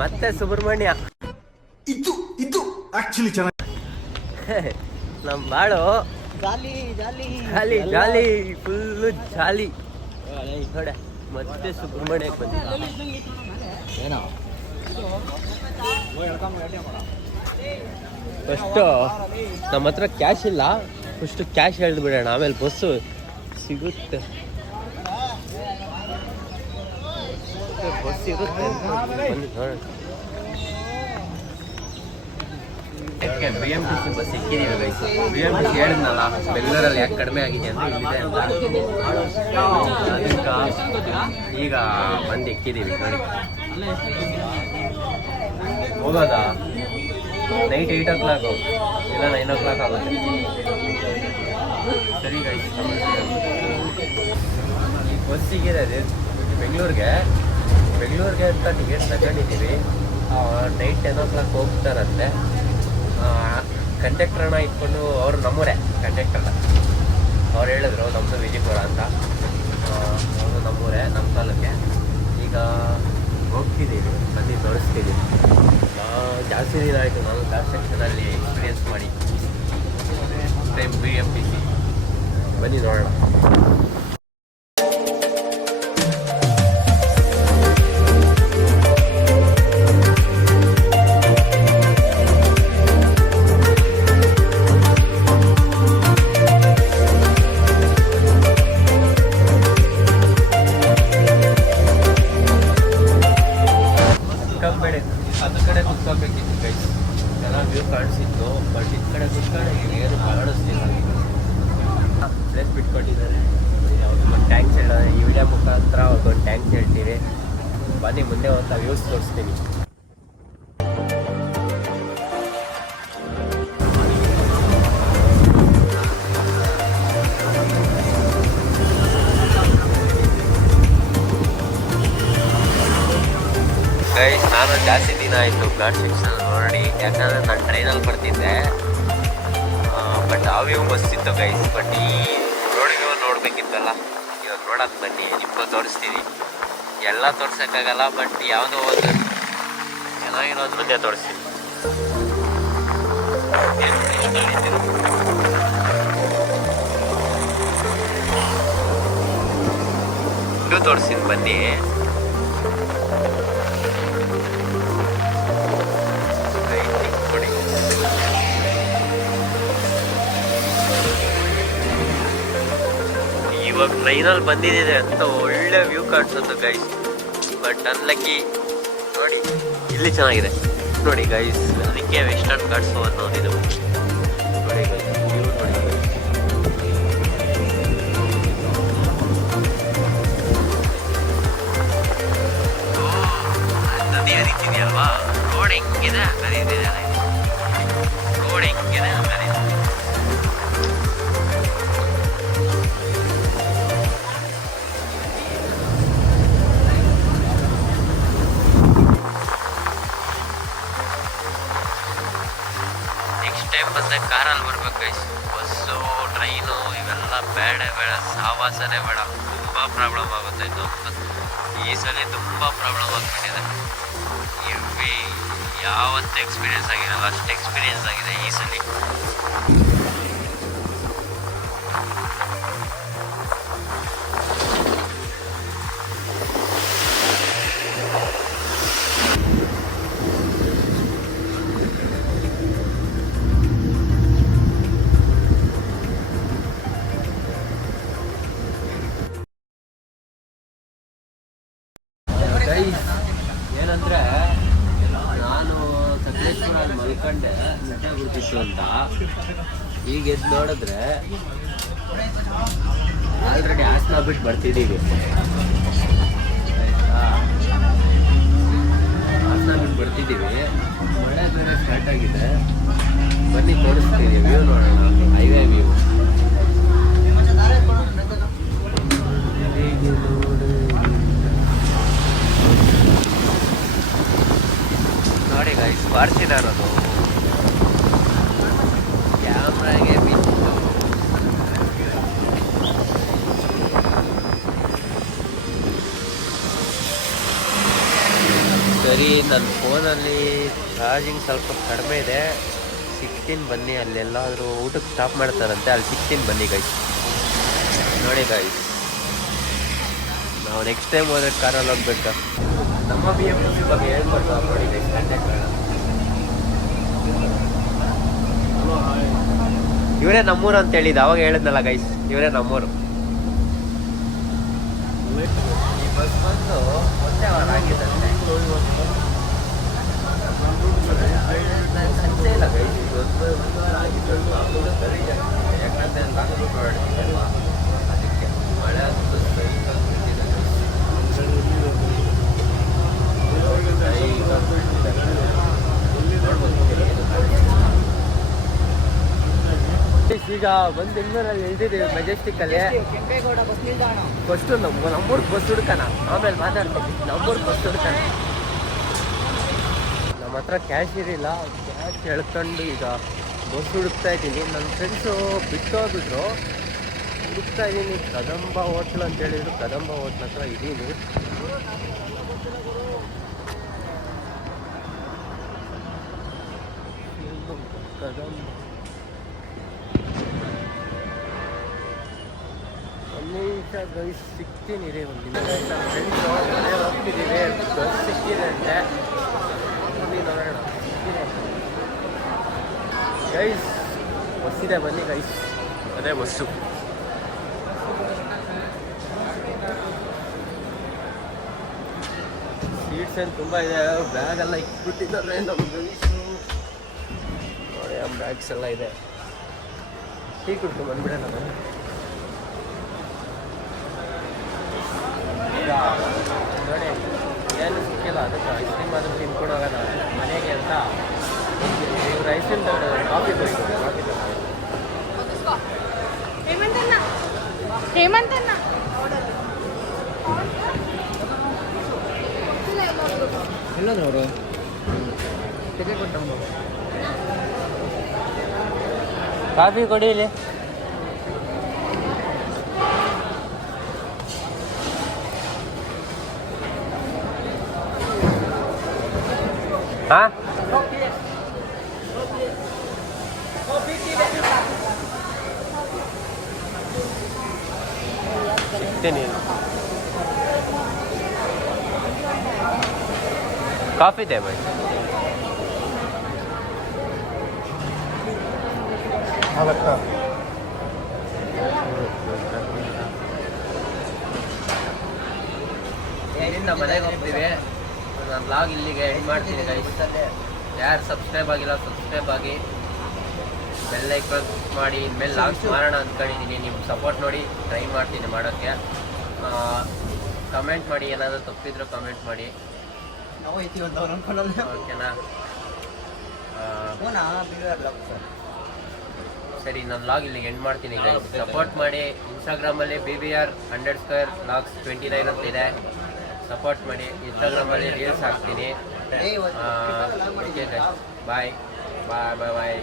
ಮತ್ತೆ ಸುಬ್ರಹ್ಮಣ್ಯ. ಇದು ಇದು ಆಕ್ಚುಲಿ ಚೆನ್ನಾಗಿ ನಮ್ ಬಾಳು. Jolly jolly. Jolly jolly full jolly. ನೋಡ ಮತ್ತೆ ಸುಬ್ರಹ್ಮಣ್ಯಕ್ಕೆ ಬಂದಿದ್ದ. ಏನೋ? ಫಸ್ಟು ನಮ್ಮ ಹತ್ರ ಕ್ಯಾಶ್ ಇಲ್ಲ. ಫಸ್ಟ್ ಕ್ಯಾಶ್ ಹೇಳ್ದು ಬಿಡೋಣ. ಆಮೇಲೆ ಬಸ್ಸು ಸಿಗುತ್ತೆ. ನೋಡೋಣ B M T C bus ಸಿಕ್ಕಿದೀವಿ B M ಹೇಳಿದ್ನಲ್ಲ, ಬೆಂಗಳೂರಲ್ಲಿ ಯಾಕೆ ಕಡಿಮೆ ಆಗಿದೆ ಅಂತ ಇಲ್ಲಿದೆ ಅಂತ. ಈಗ ಬಂದು ಎಕ್ಕಿದೀವಿ ನೋಡಿ. ಹೋಗೋದಾ? ನೈಟ್ ಏಯ್ಟ್ ಓ ಕ್ಲಾಕು ಇಲ್ಲ ನೈನ್ ಓ ಕ್ಲಾಕ್ ಆಗುತ್ತೆ. ಸರಿ ಗೈಸ್ ಈ ಬಸ್ ಸಿಗಿದೆ ಅದೇ. ಬೆಂಗಳೂರಿಗೆ. ಬೆಂಗಳೂರಿಗೆ ಅಂತ ಟಿಕೆಟ್ ತಗೊಂಡಿದ್ದೀವಿ. ನೈಟ್ ಟೆನ್ ಓ ಕ್ಲಾಕ್ ಹೋಗ್ತಾರಂತೆ. ಕಂಡಕ್ಟ್ರನ್ನ ಇಟ್ಕೊಂಡು ಅವರು ನಮ್ಮೂರೇ ಕಂಡಕ್ಟರ್ ಅವ್ರು ಹೇಳಿದ್ರು ನಮ್ಮದು ವಿಜಯಪುರ ಅಂತ. ಅವರು ನಮ್ಮೂರೇ ನಮ್ಮ ತಾಲೂಕೆ. ಈಗ ಹೋಗ್ತಿದ್ದೀವಿ, ಅಲ್ಲಿ ತೋರಿಸ್ತೀವಿ. ಜಾಸ್ತಿ ದಿನ ಆಯಿತು, ನಾನು ಕಾರ್ ಸೆಕ್ಷನಲ್ಲಿ ಎಕ್ಸ್ಪೀರಿಯನ್ಸ್ ಮಾಡಿ. ಬಿ ಎಂ ಪಿ ಸಿ ಬನ್ನಿ ನೋಡೋಣ. ಪ್ಲೇಸ್ ಬಿಟ್ಕೊಟ್ಟಿದ್ದಾರೆ ಒಂದು ಟ್ಯಾಂಕ್ಸ್ ಹೇಳ ಈ ವಿಡಿಯೋ ಮುಖಾಂತರ ಒಂದು ಟ್ಯಾಂಕ್ಸ್ ಹೇಳ್ತೀವಿ ಬನ್ನಿ, ಮುಂದೆ ಒಂದು ವ್ಯೂಸ್ ತೋರಿಸ್ತೀನಿ. ಗೈಸ್ ನಾನು ಜಾಸ್ತಿ ದಿನ ಆಯಿತು ಗಾಡ್ ಸೆಕ್ಷನ್ ನೋಡಿ, ಯಾಕಂದರೆ ನಾನು ಟ್ರೈನಲ್ಲಿ ಬರ್ತಿದ್ದೆ. ಬಟ್ ಆ ವ್ಯೂ ಬಸ್ ಇತ್ತು ಗೈಸ್ ಬಟ್ ಈ ನೋಡಬೇಕಿತ್ತಲ್ಲ ಇವಾಗ ನೋಡಕ್ಕೆ ಬನ್ನಿ ನಿಮ್ಗೂ ತೋರಿಸ್ತೀನಿ ಎಲ್ಲ ತೋರ್ಸೋಕ್ಕಾಗಲ್ಲ ಬಟ್ ಯಾವುದೋ ಒಂದು ಚೆನ್ನಾಗಿರೋದು ಮುಂದೆ ತೋರಿಸ್ತೀನಿ ತೋರಿಸಿದ್ ತೋರಿಸ್ತೀನಿ ಬನ್ನಿ. ಇವಾಗ ಟ್ರೈನಲ್ಲಿ ಬಂದಿದೆ ಅಂತ ಒಳ್ಳೆ ವ್ಯೂ ಕಾಣಿಸುತ್ತೆ ಗೈಸ್ ಬಟ್ ಅನ್ಲಕ್ಕಿ ನೋಡಿ, ಇಲ್ಲಿ ಚೆನ್ನಾಗಿದೆ. ನೋಡಿ ಗೈಸ್ ಅದಕ್ಕೆ ವೆಸ್ಟರ್ನ್ ಕಾರ್ಡ್ಸ್ ಅನ್ನೋದಿದು. ನೋಡಿ ಗೈಸ್ ನದಿ ರೋಡ್ ಹೆಂಗಿದೆ? ಹರಿತಿದೆ ರೋಡ್ ಹೆಂಗಿದೆ? ಹರಿತಿದೆ ಬಂದಾಗ ಕಾರಲ್ಲಿ ಬರ್ಬೇಕು ಗೈಸ್ ಬಸ್ಸು ಟ್ರೈನು ಇವೆಲ್ಲ ಬೇಡ ಬೇಡ. ಸಾವಾಸನೇ ಬೇಡ. ತುಂಬ ಪ್ರಾಬ್ಲಮ್ ಆಗುತ್ತೆ ಇದು. ಈ ಸಲ ತುಂಬ ಪ್ರಾಬ್ಲಮ್ ಆಗ್ಬಿಟ್ಟಿದೆ. ಯಾವತ್ತು ಎಕ್ಸ್ಪೀರಿಯನ್ಸ್ ಆಗಿರಲ್ಲ, ಅಷ್ಟು ಎಕ್ಸ್ಪೀರಿಯನ್ಸ್ ಆಗಿದೆ ಈ ಸಲ. ಬಿಡ್ತಿತ್ತು ಅಂತ ಈಗ ಎದ್ದು ನೋಡಿದ್ರೆ ಆಲ್ರೆಡಿ ಹಾಸನ ಬಿಟ್ಟು ಬರ್ತಿದ್ದೀವಿ. ಹಾಸನ ಬಿಟ್ಟು ಬರ್ತಿದ್ದೀವಿ. ಮಳೆ ಬೇರೆ ಸ್ಟಾರ್ಟ್ ಆಗಿದೆ. ಬನ್ನಿ ತೋರಿಸ್ತೀವಿ ವ್ಯೂ ನೋಡೋಣ ಹೈವೇ ವ್ಯೂ ನೋಡಿ ಗೈಸ್ ಫಾರ್ಚುನರ್ ಅದು ಕ್ಯಾಮ್ರಾಗೆ ಬಿತ್ತು ಸರಿ ನನ್ನ ಫೋನಲ್ಲಿ ಚಾರ್ಜಿಂಗ್ ಸ್ವಲ್ಪ ಕಡಿಮೆ ಇದೆ. ಸಿಕ್ಸ್ಟೀನ್ ಬನ್ನಿ, ಅಲ್ಲೆಲ್ಲಾದರೂ ಊಟಕ್ಕೆ ಸ್ಟಾಪ್ ಮಾಡ್ತಾರಂತೆ, ಅಲ್ಲಿ ಸಿಕ್ತೀನಿ ಬನ್ನಿ ಗೈಸ್ ನೋಡಿ ಗೈಸ್ ನಾವು ನೆಕ್ಸ್ಟ್ ಟೈಮ್ ಹೋದ್ರೆ ಕಾರಲ್ಲಿ ಹೋಗ್ಬೇಕು? ನಮ್ಮ ಬಿ ಎಂ ಸಿ ಬಗ್ಗೆ ಹೇಳ್ಕೊಡ್ತಾ ನೋಡಿ ಇವರೇ ನಮ್ಮೂರು ಅಂತ ಹೇಳಿದ್ದು, ಅವಾಗ ಹೇಳಿದ್ನಲ್ಲ ಗೈಸ್ ಇವರೇ ನಮ್ಮೂರು. ಬಸ್ ಬಂದು ಒಂದೇ ವಾರ ಆಗಿದಂತೆ ಸಂಜೆ ಇಲ್ಲ ಗೈಸ್ ಒಂದು ಒಂದು ವಾರ ಆಗಿದ್ದು ಆಮೇಲೆ ಸರಿ ಯಾಕಂದರೆ ಅದಕ್ಕೆ ಮಳೆ ಈಗ ಬಂದು ಬೆಂಗಳೂರಲ್ಲಿ ಇಳಿದಿದ್ದೀವಿ ಮೆಜೆಸ್ಟಿಕ್ ಅಲ್ಲಿ. ಕೆಂಪೇಗೌಡ ಬಸ್ ನಿಲ್ದಾಣ. ಫಸ್ಟ್ ನಮ್ಮ ನಮ್ಮೂರ್ಗೆ ಬಸ್ ಹುಡ್ಕಣ. ಆಮೇಲೆ ಮಾತಾಡ್ತೀನಿ. ನಮ್ಮೂರ್ಗೆ ಬಸ್ ಹುಡ್ಕಣ. ನಮ್ಮ ಹತ್ರ ಕ್ಯಾಶ್ ಇರಲಿಲ್ಲ. ಕ್ಯಾಶ್ ಎಳ್ಕೊಂಡು ಈಗ ಬಸ್ ಹುಡುಕ್ತಾ ಇದ್ದೀನಿ. ನನ್ನ ಫ್ರೆಂಡ್ಸು ಬಿಟ್ಟು ಹೋಗಿದ್ರು ಹುಡುಕ್ತಾ ಇದ್ದೀನಿ. ಕದಂಬ ಹೋಟ್ಲ್ ಅಂತ ಹೇಳಿದ್ರು. ಕದಂಬ ಹೋಟ್ಲ್ ಹತ್ರ ಇದ್ದೀನಿ. ಕದಂಬ ನಿಮಿಷ ಗೈಸ್ ಸಿಗ್ತೀನಿ ರೀ ಒಂದು ನಿಮಿಷ. ನಮ್ಮ ಫ್ರೆಂಡ್ಸು ಮನೆ ಹೋಗ್ತಿದ್ದೀವಿ ಬಸ್ ಸಿಕ್ಕಿದೆ ಅಂತೆ. ಬನ್ನಿ ನೋಡೋಣ. ಗೈಸ್ ಬಸ್ಸಿದೆ ಬನ್ನಿ ಗೈಸ್. ಅದೇ ಬಸ್ಸು. ಸೀಟ್ಸ್ ಏನು ತುಂಬ ಇದೆ. ಬ್ಯಾಗ್ ಎಲ್ಲ ಇಟ್ಬಿಟ್ಟಿದ್ದಾರೆ ನಮ್ಮ ಗೈಸು. ನೋಡಿ ಆ ಬ್ಯಾಗ್ಸ್ ಎಲ್ಲ ಇದೆ. ಟೀ ಕುಡ್ಕೊಂಡು ಬಂದ್ಬಿಡೋಣ. ಈಗ ನೋಡಿ ಏನು ಸಿಕ್ಕಿಲ್ಲ ಅದಕ್ಕೆ ಐಸ್ ಕ್ರೀಮ್ ಆದರೂ ತಿನ್ಕೊಂಡು ಹೋಗೋಣ ಮನೆಗೆ ಅಂತ ಇವ್ರು ಐಸ್ ಕ್ರೀಮ್ ತಗೊಂಡು ಕಾಫಿ ಕಾಫಿ ತಗೊಂಡು ಹೇಮಂತಣ್ಣ ಹೇಮಂತಣ್ಣ. ಎಲ್ಲೋದ್ರು ಅವರು? ಕಾಫಿ ಕೊಡಿ ಇಲ್ಲಿ. ಹಾ ಸಿಗ್ತೀನಿ ಕಾಫಿ ಇದೆ ಬೈ ಏನಿಂದ ಮನೆಗೆ ಹೋಗ್ತೀವಿ ನಾನು ಲಾಗ್ ಇಲ್ಲಿಗೆ ಎಂಡ್ ಮಾಡ್ತೀನಿ ಗೈಸ್ ಯಾರು ಸಬ್ಸ್ಕ್ರೈಬ್ ಆಗಿಲ್ಲ ಸಬ್ಸ್ಕ್ರೈಬ್ ಆಗಿ. ಬೆಲ್ ಲೈಕ್ ಮಾಡಿ ಇನ್ಮೇಲೆ ಲಾಗ್ಸ್ ಮಾಡೋಣ ಅಂದ್ಕೊಂಡಿದ್ದೀನಿ ನಿಮ್ಮ ಸಪೋರ್ಟ್ ನೋಡಿ ಟ್ರೈ ಮಾಡ್ತೀನಿ ಮಾಡೋಕ್ಕೆ. ಕಮೆಂಟ್ ಮಾಡಿ ಏನಾದರೂ ತಪ್ಪಿದ್ರೆ ಕಮೆಂಟ್ ಮಾಡಿ. ಓಕೆನಾ? ಸರಿ. ನನ್ನ ಲಾಗ್ ಇಲ್ಲಿಗೆ ಎಂಡ್ ಮಾಡ್ತೀನಿ ಸಪೋರ್ಟ್ ಮಾಡಿ ಇನ್ಸ್ಟಾಗ್ರಾಮಲ್ಲಿ B B R hundred square logs twenty nine ಅಂತ ಇದೆ. ಸಪೋರ್ಟ್ ಮಾಡಿ ಇನ್ಸ್ಟಾಗ್ರಾಮಲ್ಲಿ ರೀಲ್ಸ್ ಹಾಕ್ತೀನಿ. ಓಕೆ ಬಾಯ್ ಬಾಯ್ ಬಾಯ್ ಬಾಯ್